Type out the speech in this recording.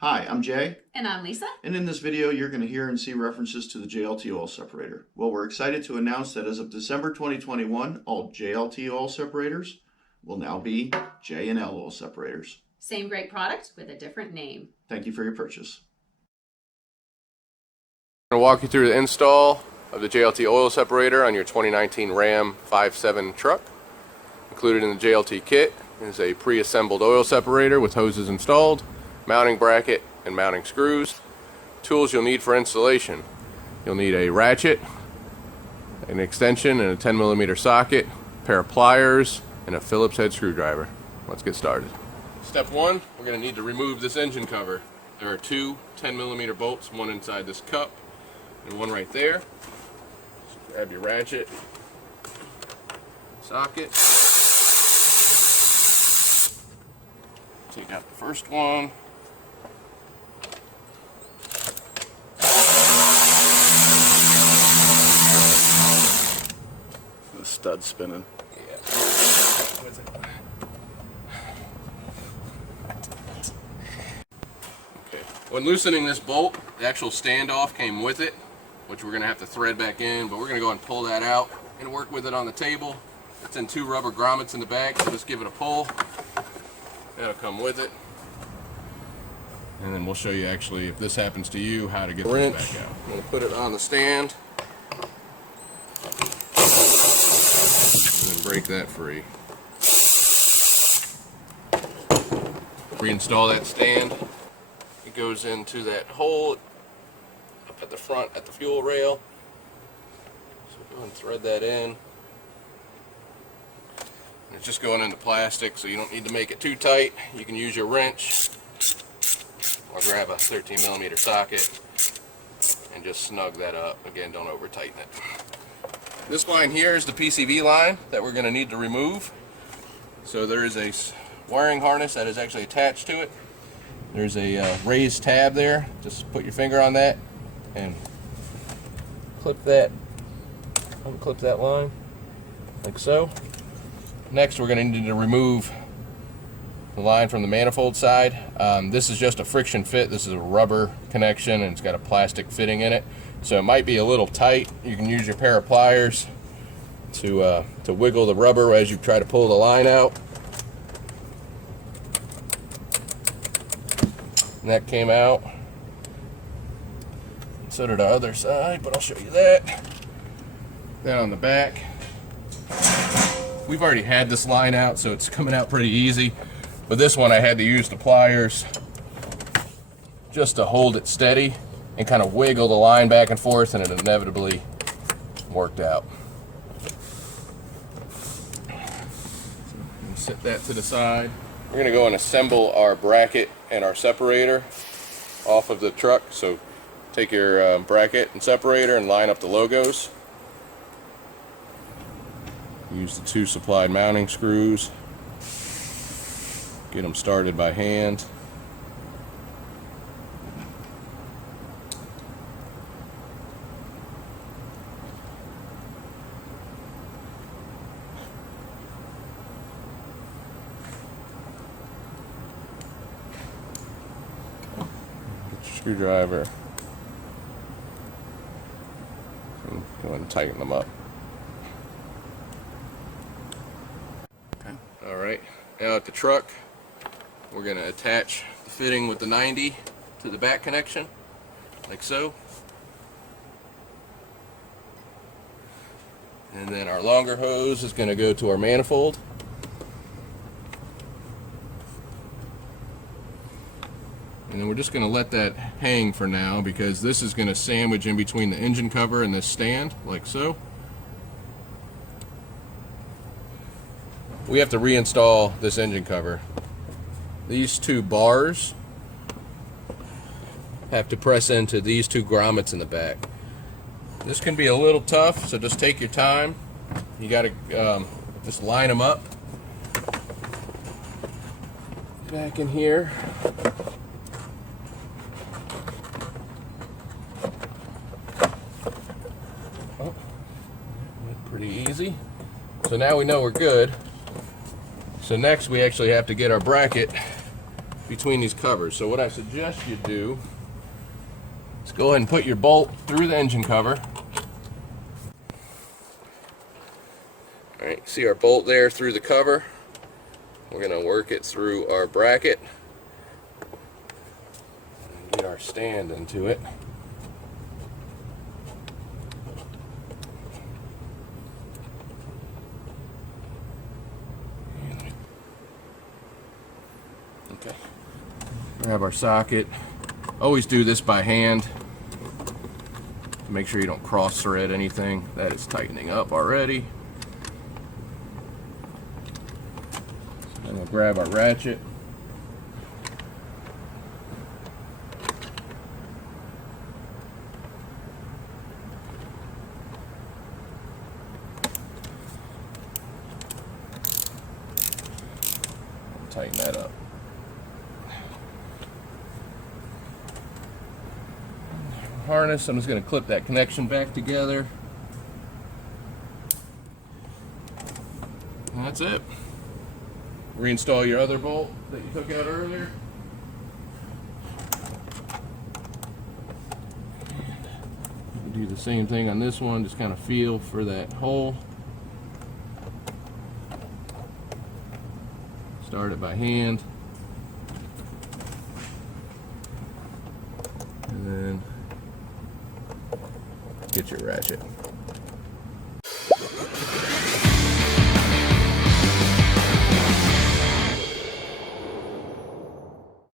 Hi, I'm Jay, And I'm Lisa. and in this video you're going to hear and see references to the JLT oil separator. Well, we're excited to announce that as of December 2021, all JLT oil separators will now be J&L oil separators. Same great product with a different name. Thank you for your purchase. I'm going to walk you through the install of the JLT oil separator on your 2019 Ram 5.7 truck. Included in the JLT kit is a pre-assembled oil separator with hoses installed, mounting bracket, and mounting screws. Tools you'll need for installation: you'll need a ratchet, an extension, and a 10mm socket, a pair of pliers, and a Phillips head screwdriver. Let's get started. Step one, we're going to need to remove this engine cover. There are two 10mm bolts, one inside this cup and one right there. So grab your ratchet, socket, take out the first one. The stud spinning. Yeah. Okay. When loosening this bolt, the actual standoff came with it, which we're going to have to thread back in, but we're going to go and pull that out and work with it on the table. It's in two rubber grommets in the back, so just give it a pull. That'll come with it. And then we'll show you actually, if this happens to you, how to get this back out. I'm going to put it on the stand and then break that free. Reinstall that stand. It goes into that hole up at the front at the fuel rail. So go and thread that in. And it's just going into plastic, so you don't need to make it too tight. You can use your wrench or grab a 13mm socket and just snug that up. Again, don't over tighten it. This line here is the PCV line that we're going to need to remove. So there is a wiring harness that is actually attached to it. There's a raised tab there. Just put your finger on that and clip that, unclip that line like so. Next, we're going to need to remove the line from the manifold side. This is just a friction fit. This is a rubber connection and it's got a plastic fitting in it, so it might be a little tight. You can use your pair of pliers to wiggle the rubber as you try to pull the line out. And that came out. So did our other side, but I'll show you that. Then on the back, we've already had this line out, so it's coming out pretty easy. But this one I had to use the pliers just to hold it steady and kind of wiggle the line back and forth, and it inevitably worked out. Set that to the side. We're going to go and assemble our bracket and our separator off of the truck. So take your bracket and separator and line up the logos. Use the two supplied mounting screws. Get them started by hand. Get your screwdriver. And go ahead and tighten them up. All right, now at the truck, we're going to attach the fitting with the 90 to the back connection, like so. And then our longer hose is going to go to our manifold. And then we're just going to let that hang for now, because this is going to sandwich in between the engine cover and this stand, like so. We have to reinstall this engine cover. These two bars have to press into these two grommets in the back. This can be a little tough, so just take your time. You got to just line them up. Back in here. Oh, pretty easy. So now we know we're good. So next we actually have to get our bracket between these covers. So what I suggest you do is go ahead and put your bolt through the engine cover. Alright, see our bolt there through the cover? We're going to work it through our bracket and get our stand into it. Okay. Grab our socket. Always do this by hand. Make sure you don't cross thread anything. That is tightening up already. Then we'll grab our ratchet. Tighten that up. Harness, I'm just going to clip that connection back together. And that's it. Reinstall your other bolt that you took out earlier. Do the same thing on this one, just kind of feel for that hole. Start it by hand. And then get your ratchet.